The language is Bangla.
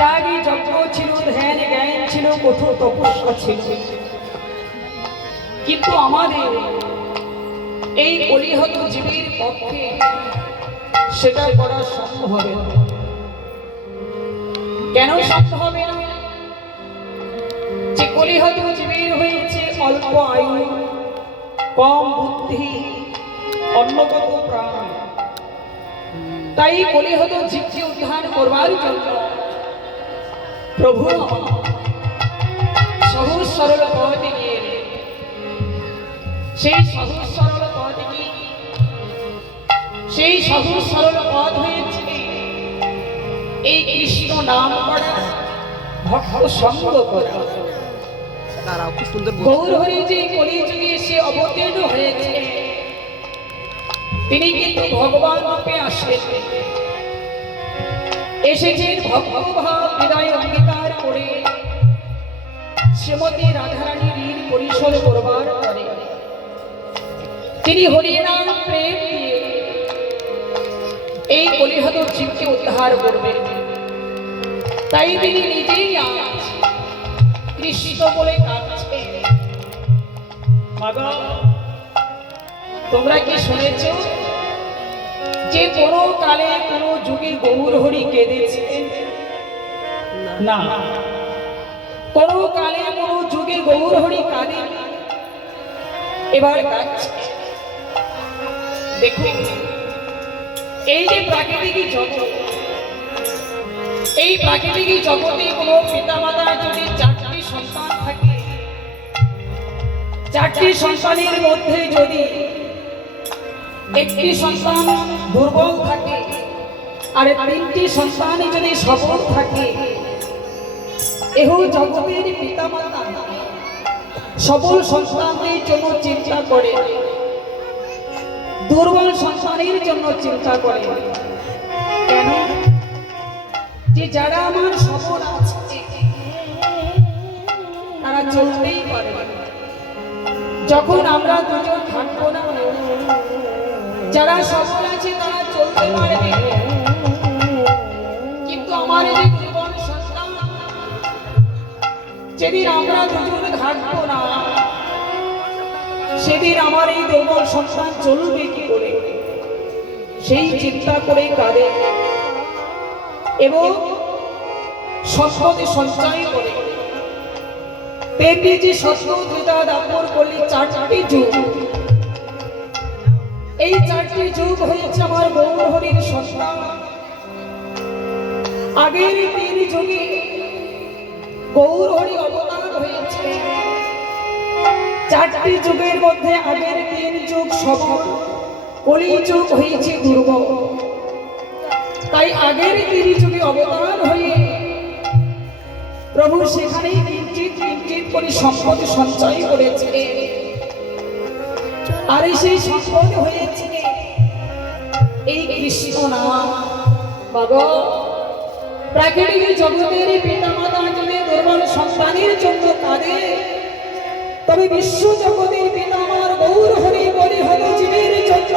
যাগই যজ্ঞ ছিল, ধ্যান জ্ঞান ছিল, কঠোর তপস্যা ছিল, কিন্তু আমাদের এই কলিহত জীবের পক্ষে সেটা করা সম্ভব হবে না। কেন সম্ভব হবে না? যে কলিহত জীবের হয়েছে অল্প আয়ু, কম বুদ্ধি, অন্নগত প্রাণ। তাই কলিহত জীবকে উদ্ধার করবার জন্য প্রভু সহজ সরল পথ নিয়ে এলেন। সেই সহজ সরল পথ কি? সেই সহজ সরল পথ হয়েছে এই কৃষ্ণ নাম করা, ভক্ত সঙ্গ করা। গৌর হরি যে কলিযুগে এসে অবতীর্ণ হয়েছে, তিনি কিন্তু ভগবান রূপে আসেন, এসেছেন ভক্তভাব হৃদয় অঙ্গীকার করে শ্রীমতী রাধারানীর ঋণ পরিশোধ করবার পরে তিনি হরিনাম প্রেম দিয়ে এই কলিহত জীবকে উদ্ধার করবেন। তাই তিনি নিজেই আজ কৃষ্ণ বলে কাঁদছে। বাবা, তোমরা কি শুনেছ যে কোনো কালে কোনো যুগে গৌর হরি কেঁদেছেন? না, কোনো কালে কোনো যুগে গৌর হরি কাঁদে। এবার কাঁদছে। দেখুন, এই যে প্রাকৃতিক জগৎ, এই প্রাকৃতিক জগতে কোনো পিতামাতার যদি চারটি সন্তান থাকে, চারটি সন্তানের মধ্যে যদি একটি সন্তান দুর্বল থাকে আর তিনটি সন্তান যদি সবল থাকে, এহ জগতের পিতামাতা সবল সন্তানদের জন্য চিন্তা করে, দুর্বল সন্তানের জন্য চিন্তা করে। কেন? যে যারা আমার সবল আছে তারা চলতেই পারে, যখন আমরা দুজন থাকবো না, যারা সফল আছে তারা চলতে পারবে, কিন্তু আমার যে দুর্বল সন্তান, যেদিন আমরা দুজন থাকবো না, সেদিন আমার এই দুর্বল সন্তান চলবে কি করে? সেই চিন্তা করে কাঁদে এবং সম্পদে সঞ্চয় করে। তেমনি যে সত্য ত্রেতা দাপর করলে চারটি যুগ, এই চারটি যুগ হয়েছে আমার গৌর হরির সন্তান। আগের তিন যুগে গৌর হরি অবতার হয়েছে, চারটি যুগের মধ্যে আগের তিন যুগ সফল, কলি যুগ হয়েছে দুর্বল। তাই আগের তিন যুগে অবতার হয়ে প্রভু সেখানেই কিঞ্চিত কিঞ্চিত করে সম্পদ সঞ্চয় করেছে, আর সেই সম্পদ হয়েছে এই কৃষ্ণ নাম। বাবা, প্রাকৃতিক জগতের পিতামাতা যদি দুর্বল সন্তানের জন্য কাঁদে, তবে বিশ্ব জগতের পিতা আমার গৌর হরি বলি হল জীবের জন্য